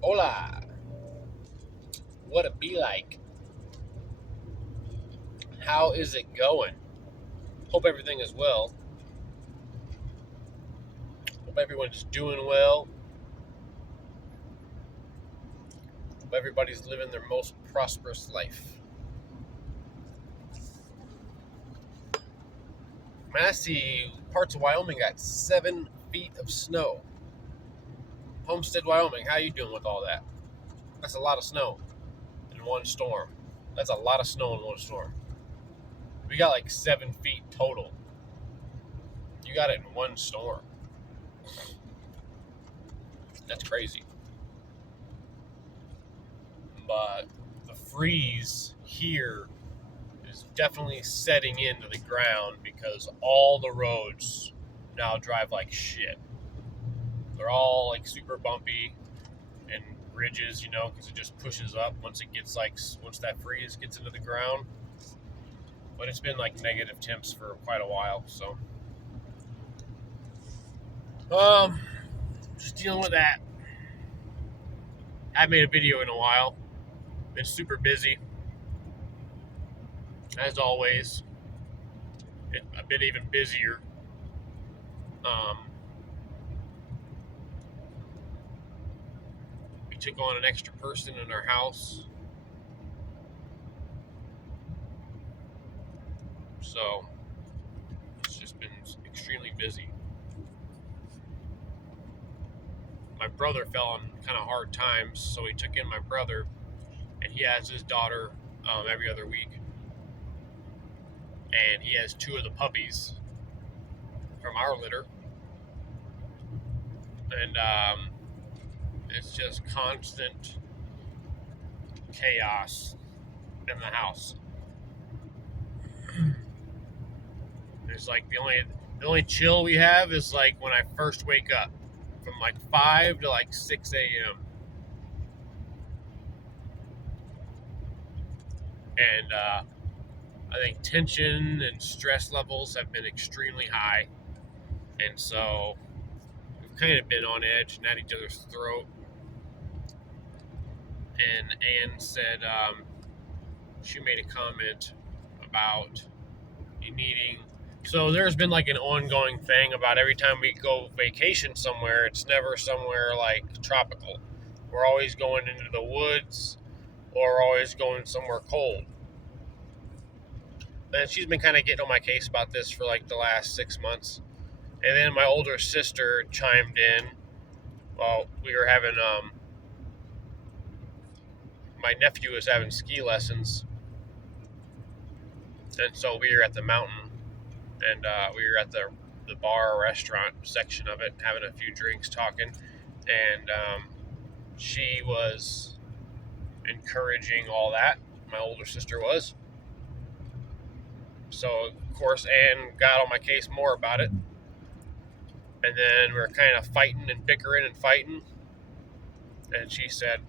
Hola, what it be like? How is it going? Hope everything is well. Hope everyone's doing well. Hope everybody's living their most prosperous life. Man, I see parts of Wyoming got 7 feet of snow. Homestead, Wyoming, how you doing with all that? That's a lot of snow in one storm. That's a lot of snow in one storm. We got like 7 feet total. You got it in one storm. That's crazy. But the freeze here is definitely setting into the ground because all the roads now drive like shit. They're all like super bumpy and ridges, because it just pushes up once that freeze gets into the ground. But it's been like negative temps for quite a while, so um, just dealing with that. I haven't made a video in a while. Been super busy, as always. I've been even busier. Um, we took on an extra person in our house, so it's just been extremely busy. My brother fell on kind of hard times, so we took in my brother, and he has his daughter every other week, and he has two of the puppies from our litter, and it's just constant chaos in the house. There's like the only chill we have is like when I first wake up, from like 5 to like 6 a.m. And I think tension and stress levels have been extremely high, and so we've kind of been on edge and at each other's throat. And Anne said she made a comment about you needing. So there's been like an ongoing thing about every time we go vacation somewhere, it's never somewhere like tropical. We're always going into the woods or always going somewhere cold. And she's been kind of getting on my case about this for like the last 6 months. And then my older sister chimed in while we were having, my nephew was having ski lessons. And so we were at the mountain, and we were at the bar or restaurant section of it, having a few drinks, talking. And she was encouraging all that. My older sister was. So, of course, Anne got on my case more about it. And then we were kind of fighting and bickering and fighting. And she said,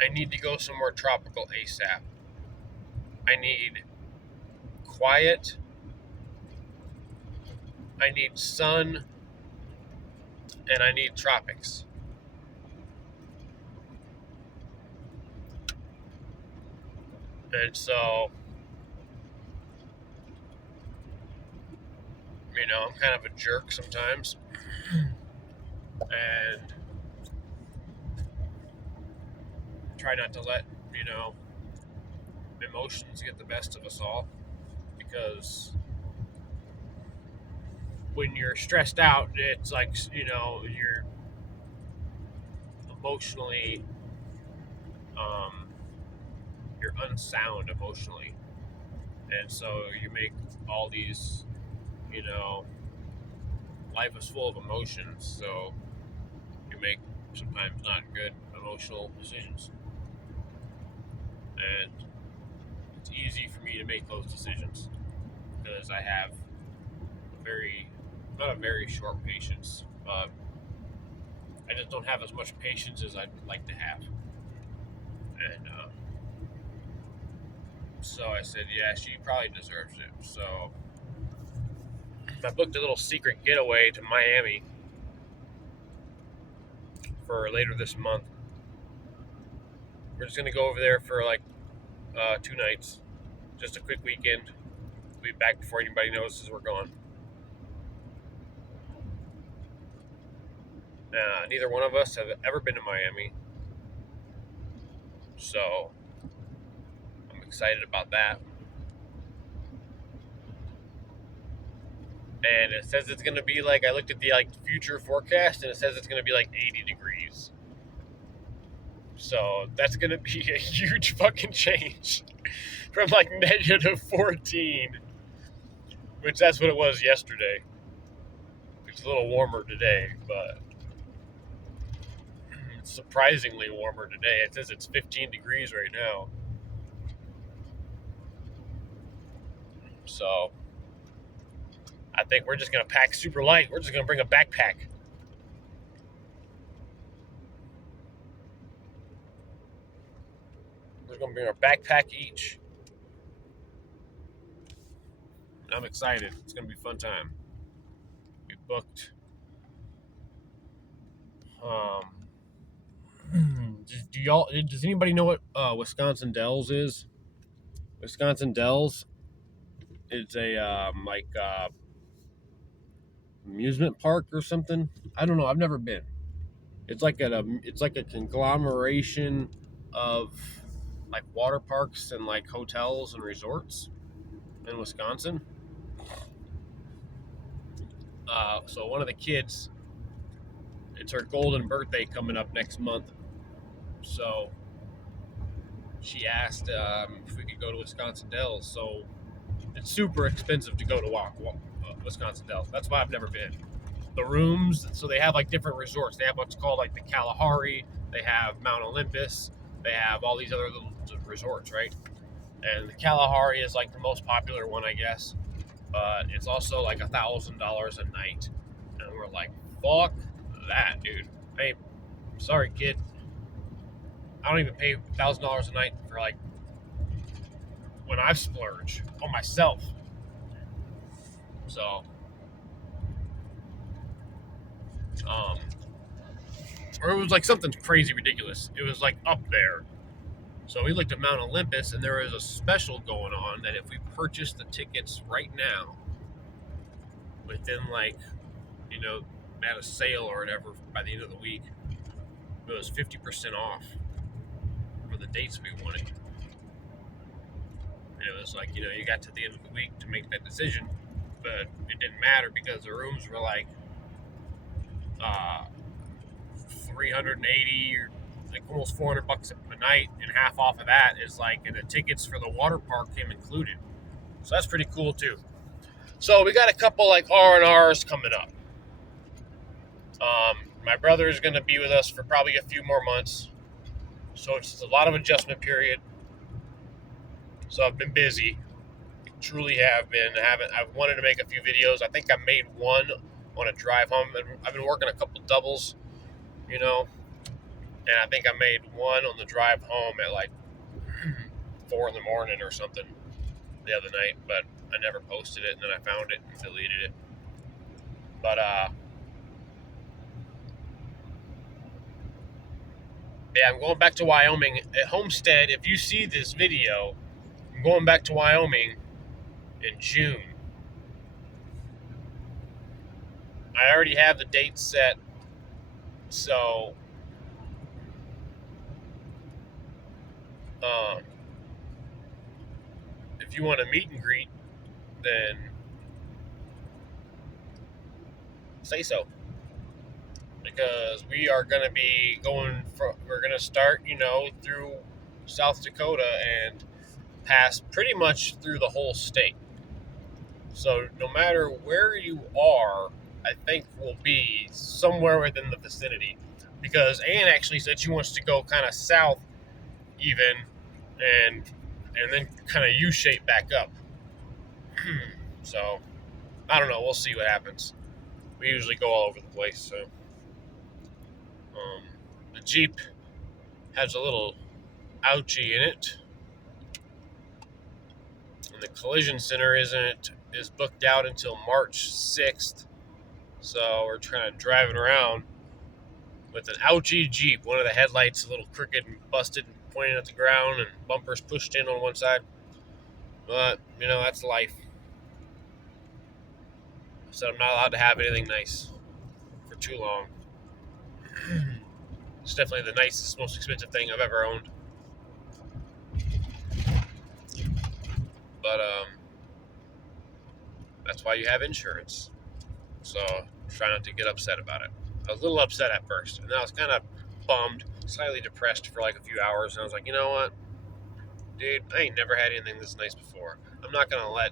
I need to go somewhere tropical ASAP. I need quiet. I need sun. And I need tropics. And so, I'm kind of a jerk sometimes. And try not to let, emotions get the best of us all. Because when you're stressed out, it's like, you're emotionally, um, you're unsound emotionally. And so you make all these, life is full of emotions. So you make sometimes not good emotional decisions. And it's easy for me to make those decisions because I have not a very short patience, but I just don't have as much patience as I'd like to have. And so I said, yeah, she probably deserves it. So I booked a little secret getaway to Miami. for later this month. We're just gonna go over there for like 2 nights, just a quick weekend. We'll be back before anybody notices we're gone. Neither one of us have ever been to Miami, so I'm excited about that. And it says it's gonna be like, I looked at the future forecast, and it says it's gonna be like 80 degrees. So that's gonna be a huge fucking change from like negative 14, which that's what it was yesterday. It's a little warmer today, but it's surprisingly warmer today. It says it's 15 degrees right now. So I think we're just gonna pack super light. We're just gonna bring a backpack. We're gonna bring our backpack each. I'm excited. It's gonna be a fun time. We booked. Does anybody know what Wisconsin Dells is? Wisconsin Dells is a amusement park or something. I don't know. I've never been. It's like a conglomeration of like water parks and like hotels and resorts in Wisconsin. So one of the kids, it's her golden birthday coming up next month. So she asked if we could go to Wisconsin Dells. So it's super expensive to go to Wisconsin Dells. That's why I've never been. The rooms, so they have like different resorts. They have what's called like the Kalahari. They have Mount Olympus. They have all these other little resorts, right? And the Kalahari is like the most popular one, I guess. But it's also like $1,000 a night. And we're like, fuck that, dude. Hey, sorry, kid. I don't even pay $1,000 a night for like when I splurge on myself. So, or it was like something crazy ridiculous. It was like up there. So we looked at Mount Olympus, and there was a special going on that if we purchased the tickets right now, within like, at a sale or whatever by the end of the week, it was 50% off for the dates we wanted. And it was like, you got to the end of the week to make that decision, but it didn't matter because the rooms were like 380 or like almost $400 a night, and half off of that is like, and the tickets for the water park came included. So that's pretty cool too. So we got a couple like R&Rs coming up. My brother is going to be with us for probably a few more months. So it's a lot of adjustment period. So I've been busy. Truly have been. I've wanted to make a few videos. I think I made one on a drive home. I've been working a couple doubles, and I think I made one on the drive home at like 4 in the morning or something the other night, but I never posted it, and then I found it and deleted it. But yeah, I'm going back to Wyoming at Homestead. If you see this video, I'm going back to Wyoming in June. I already have the date set, so if you want a meet and greet, then say so. Because we are going to be we're going to start, through South Dakota and pass pretty much through the whole state. So no matter where you are, I think we'll be somewhere within the vicinity. Because Ann actually said she wants to go kind of south even, and then kind of U-shape back up. So, I don't know. We'll see what happens. We usually go all over the place, so. The Jeep has a little ouchie in it. And the collision center is booked out until March 6th. So we're trying to drive it around with an ouchie Jeep. One of the headlights a little crooked and busted and pointing at the ground, and bumpers pushed in on one side. But, that's life. So I'm not allowed to have anything nice for too long. It's definitely the nicest, most expensive thing I've ever owned. But that's why you have insurance. So try not to get upset about it. I was a little upset at first, and then I was kind of bummed, slightly depressed for like a few hours, and I was like, you know what, dude, I ain't never had anything this nice before. I'm not gonna let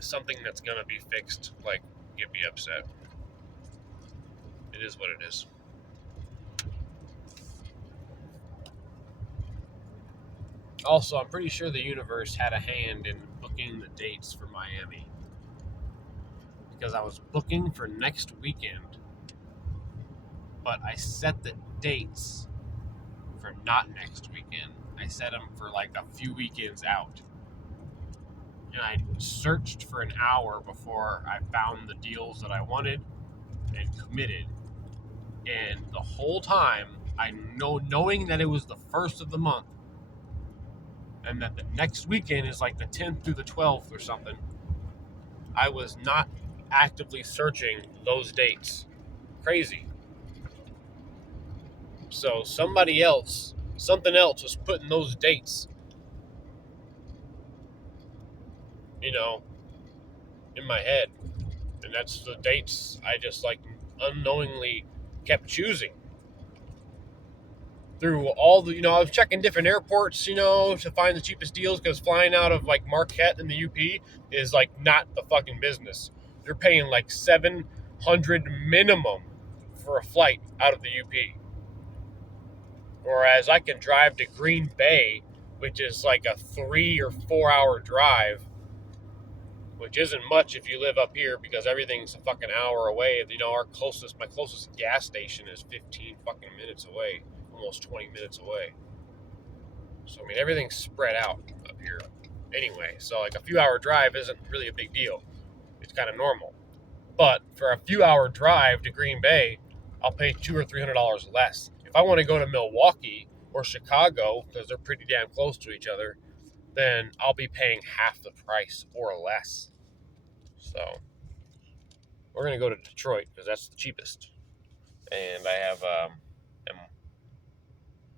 something that's gonna be fixed like get me upset. It is what it is. Also, I'm pretty sure the universe had a hand in booking the dates for Miami, because I was booking for next weekend, but I set the dates for not next weekend. I set them for like a few weekends out. And I searched for an hour before I found the deals that I wanted and committed. And the whole time, knowing that it was the first of the month and that the next weekend is like the 10th through the 12th or something, I was not actively searching those dates. Crazy. So something else was putting those dates, in my head. And that's the dates I just like unknowingly kept choosing. Through all the, I was checking different airports, to find the cheapest deals, because flying out of like Marquette in the UP is like not the fucking business. You're paying like $700 minimum for a flight out of the UP. Whereas I can drive to Green Bay, which is like a 3 or 4 hour drive, which isn't much if you live up here, because everything's a fucking hour away. My closest gas station is 15 fucking minutes away, almost 20 minutes away. So, I mean, everything's spread out up here anyway. So, like, a few hour drive isn't really a big deal. It's kind of normal. But for a few hour drive to Green Bay, I'll pay $200 or $300 less. If I want to go to Milwaukee or Chicago, because they're pretty damn close to each other, then I'll be paying half the price or less. So, we're going to go to Detroit because that's the cheapest. And I have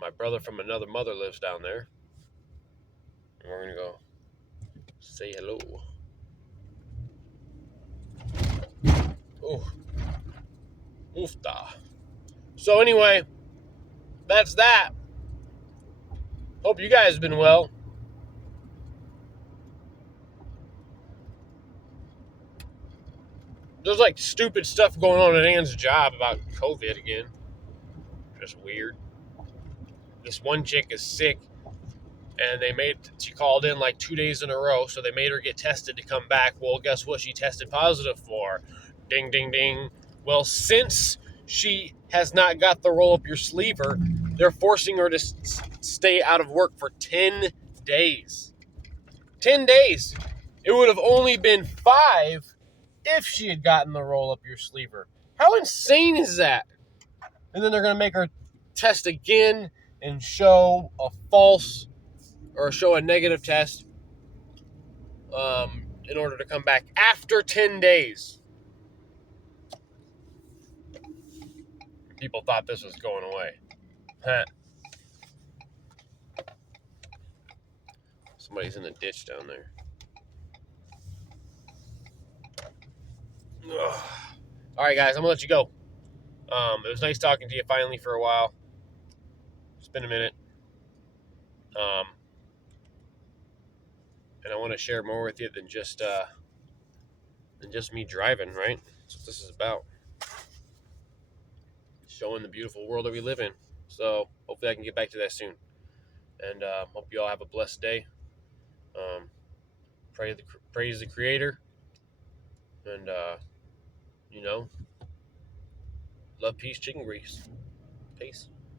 my brother from another mother lives down there. And we're going to go say hello. Oh, oofta. So anyway, that's that. Hope you guys have been well. There's like stupid stuff going on at Ann's job about COVID again. Just weird. This one chick is sick, and she called in like 2 days in a row, so they made her get tested to come back. Well, guess what she tested positive for? Ding, ding, ding. Well, since she has not got the roll up your sleever, they're forcing her to stay out of work for 10 days. 10 days. It would have only been 5 if she had gotten the roll up your sleever. How insane is that? And then they're going to make her test again and show a negative test in order to come back after 10 days. People thought this was going away. Huh. Somebody's in the ditch down there. Ugh. All right, guys, I'm going to let you go. It was nice talking to you finally for a while. It's been a minute. And I want to share more with you than just me driving, right? That's what this is about. Showing the beautiful world that we live in. So hopefully I can get back to that soon. And hope you all have a blessed day. Praise the Creator. And, love, peace, chicken grease. Peace.